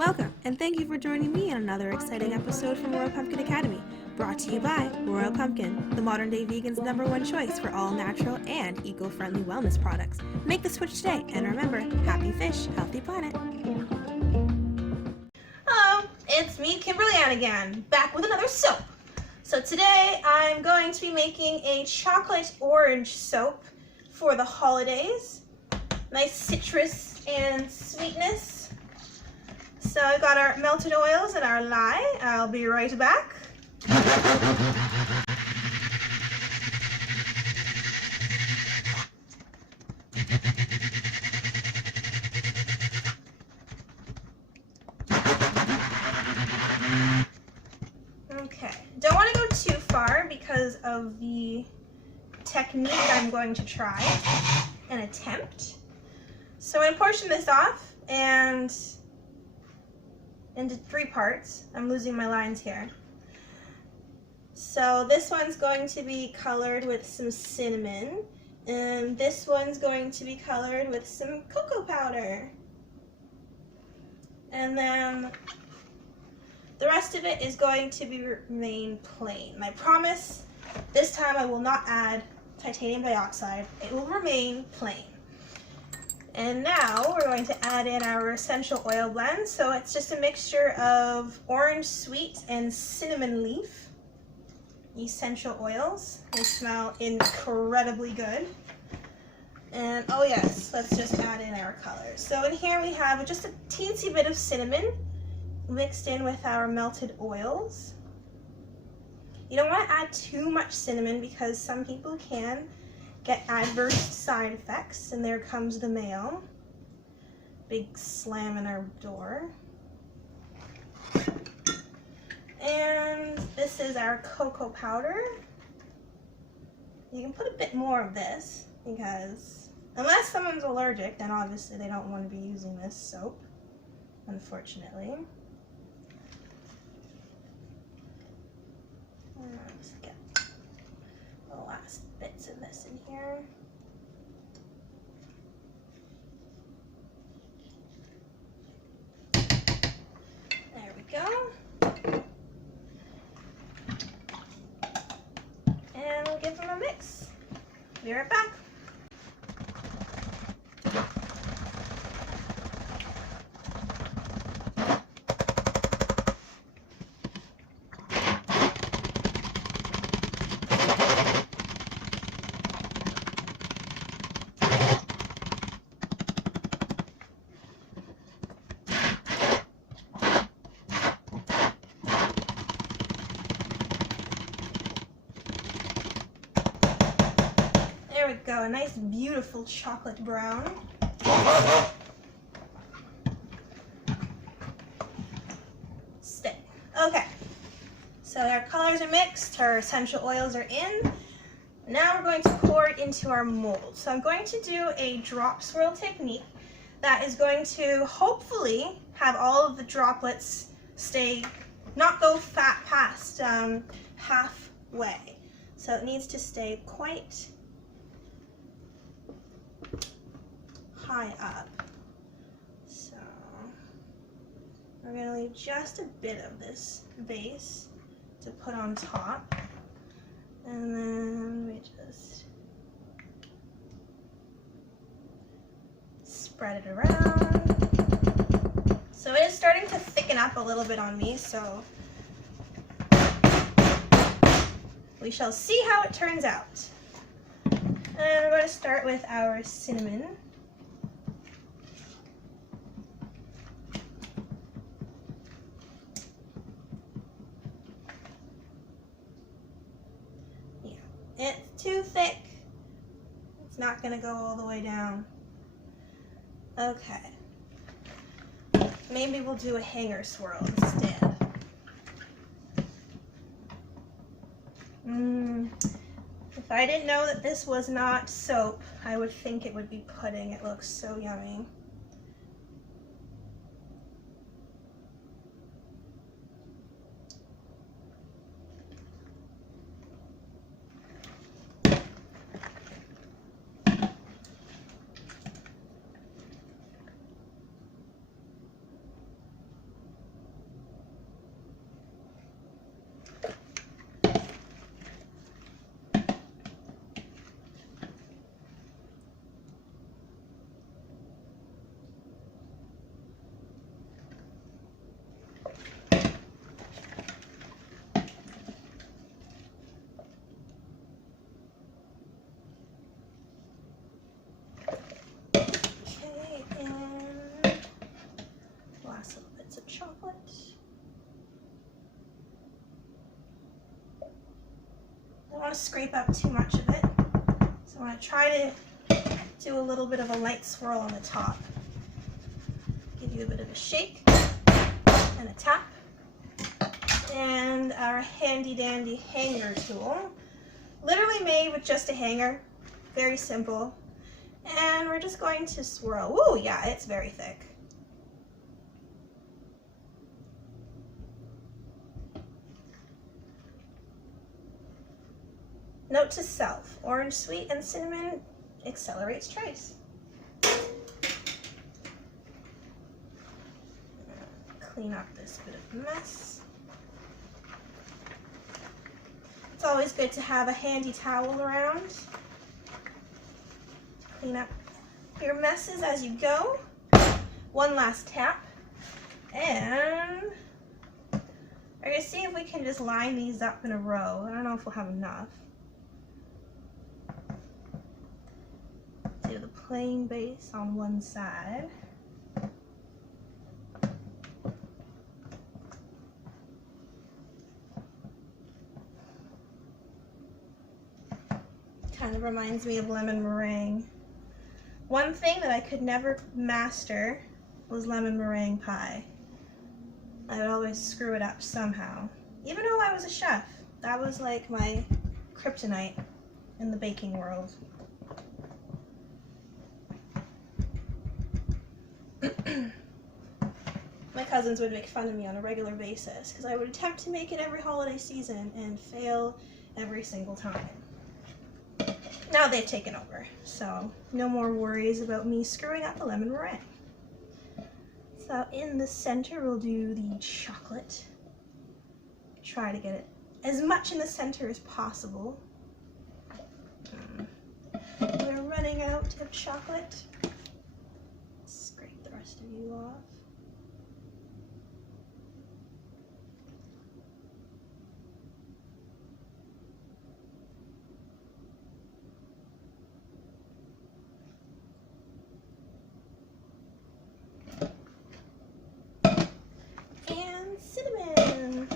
Welcome, and thank you for joining me in another exciting episode from Royal Pumpkin Academy, brought to you by Royal Pumpkin, the modern-day vegan's #1 choice for all natural and eco-friendly wellness products. Make the switch today, and remember, happy fish, healthy planet. Hello, it's me, Kimberly Ann again, back with another soap. So today I'm going to be making a chocolate orange soap for the holidays. Nice citrus and sweetness. So I got our melted oils and our lye. I'll be right back. Okay, don't want to go too far because of the technique I'm going to try and attempt. So I'm going to portion this off and into 3 parts. I'm losing my lines here. So this one's going to be colored with some cinnamon, and this one's going to be colored with some cocoa powder. And then the rest of it is going to remain plain. And I promise this time I will not add titanium dioxide. It will remain plain. And now we're going to add in our essential oil blend. So it's just a mixture of orange sweet and cinnamon leaf essential oils. They smell incredibly good. And oh yes, let's just add in our colors. So in here we have just a teensy bit of cinnamon mixed in with our melted oils. You don't want to add too much cinnamon because some people can get adverse side effects, and there comes the mail. Big slam in our door. And this is our cocoa powder. You can put a bit more of this because unless someone's allergic, then obviously they don't want to be using this soap, unfortunately. Let's get the last bits of this in here. There we go. And we'll give them a mix. Be right back. There we go, a nice beautiful chocolate brown. Stay. Okay, so our colors are mixed, our essential oils are in. Now we're going to pour it into our mold. So I'm going to do a drop swirl technique that is going to hopefully have all of the droplets not go past halfway. So it needs to stay quite high up. So we're going to leave just a bit of this base to put on top, and then we just spread it around. So it is starting to thicken up a little bit on me, so we shall see how it turns out. And we're going to start with our cinnamon. It's too thick. It's not going to go all the way down. Okay. Maybe we'll do a hanger swirl instead. If I didn't know that this was not soap, I would think it would be pudding. It looks so yummy. last little bits of chocolate. I don't want to scrape up too much of it, so I'm going to try to do a little bit of a light swirl on the top. Give you a bit of a shake and a tap. And our handy dandy hanger tool, literally made with just a hanger, very simple. And we're just going to swirl. Ooh, yeah, it's very thick. Note to self, orange sweet and cinnamon accelerates trace. Clean up this bit of mess. It's always good to have a handy towel around. Clean up your messes as you go. One last tap. And we're going to see if we can just line these up in a row. I don't know if we'll have enough. Do the plain base on one side. Kind of reminds me of lemon meringue. One thing that I could never master was lemon meringue pie. I would always screw it up somehow. Even though I was a chef, that was like my kryptonite in the baking world. My cousins would make fun of me on a regular basis because I would attempt to make it every holiday season and fail every single time. Now they've taken over, so no more worries about me screwing up the lemon meringue. So in the center we'll do the chocolate. Try to get it as much in the center as possible. We're running out of chocolate. Scrape the rest of you off. Cinnamon.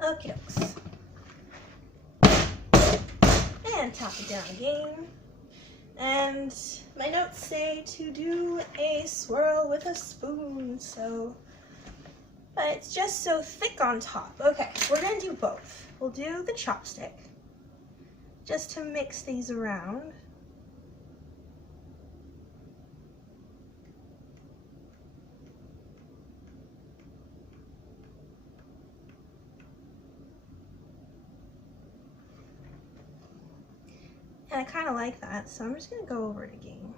Okie dokes. And top it down again. And my notes say to do a swirl with a spoon, so, but it's just so thick on top. Okay, we're gonna do both. We'll do the chopstick, just to mix these around. And I kind of like that, so I'm just going to go over it again.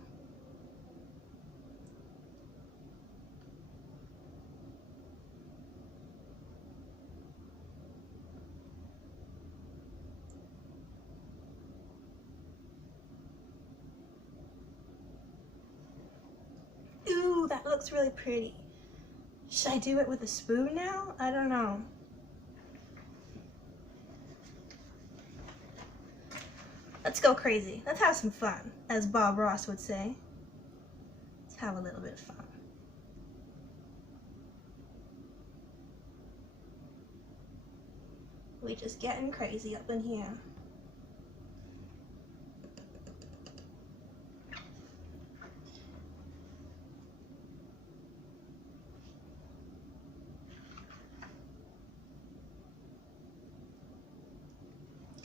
Ooh, that looks really pretty. Should I do it with a spoon now? I don't know. Let's go crazy. Let's have some fun, as Bob Ross would say. Let's have a little bit of fun. We just getting crazy up in here.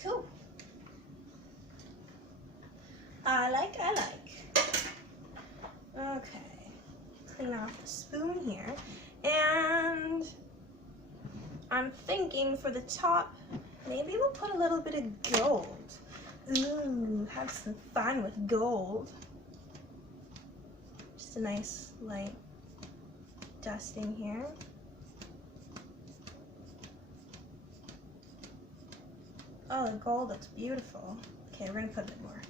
Cool. I like. Okay, clean off the spoon here. And I'm thinking for the top, maybe we'll put a little bit of gold. Ooh, have some fun with gold. Just a nice light dusting here. Oh, the gold looks beautiful. Okay, we're gonna put a bit more.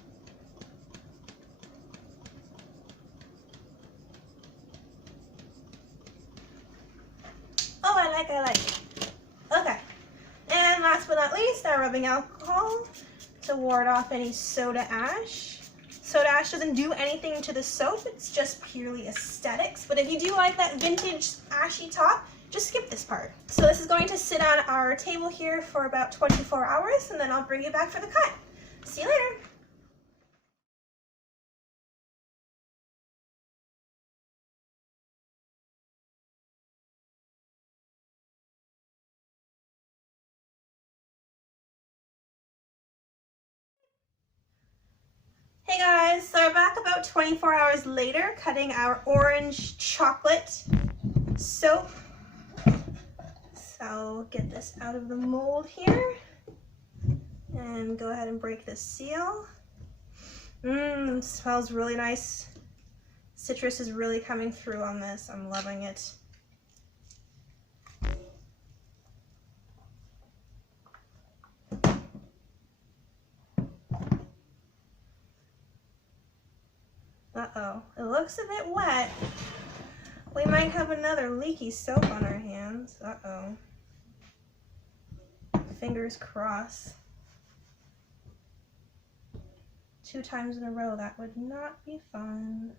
Oh, I like it. Okay. And last but not least, our rubbing alcohol to ward off any soda ash. Soda ash doesn't do anything to the soap, it's just purely aesthetics. But if you do like that vintage ashy top, just skip this part. So this is going to sit on our table here for about 24 hours, and then I'll bring you back for the cut. See you later. Hey guys, so we're back about 24 hours later, cutting our orange chocolate soap. So get this out of the mold here and go ahead and break this seal. Smells really nice. Citrus is really coming through on this. I'm loving it. Uh-oh, it looks a bit wet. We might have another leaky soap on our hands. Uh-oh. Fingers crossed. 2 times in a row, that would not be fun.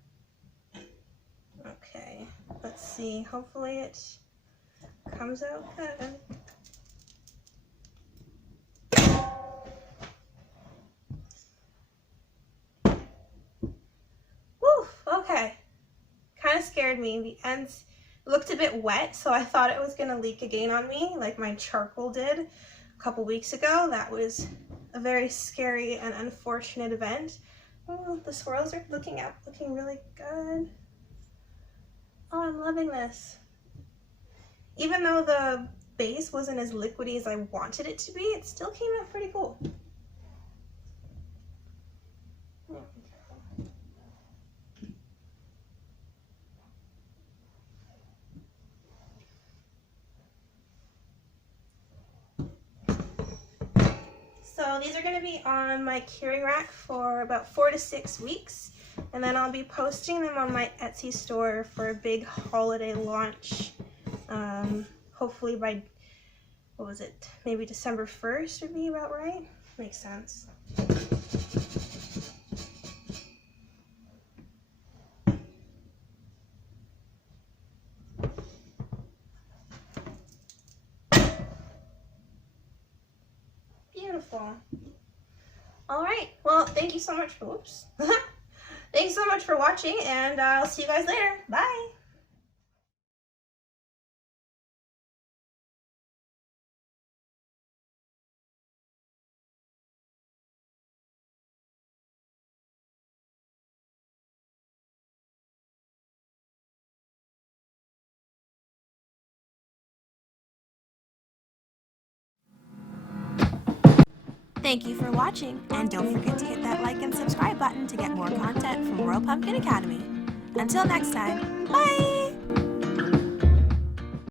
Okay, let's see. Hopefully it comes out good. Okay, kind of scared me. The ends looked a bit wet, so I thought it was gonna leak again on me like my charcoal did a couple weeks ago. That was a very scary and unfortunate event. Oh, the swirls are looking really good. Oh, I'm loving this. Even though the base wasn't as liquidy as I wanted it to be, it still came out pretty cool. So these are going to be on my curing rack for about 4 to 6 weeks, and then I'll be posting them on my Etsy store for a big holiday launch, hopefully by, what was it, maybe December 1st would be about right? Makes sense. Beautiful. All right, well, thank you so much for, whoops. Thanks so much for watching, and I'll see you guys later. Bye. Thank you for watching, and don't forget to hit that like and subscribe button to get more content from Royal Pumpkin Academy. Until next time, bye!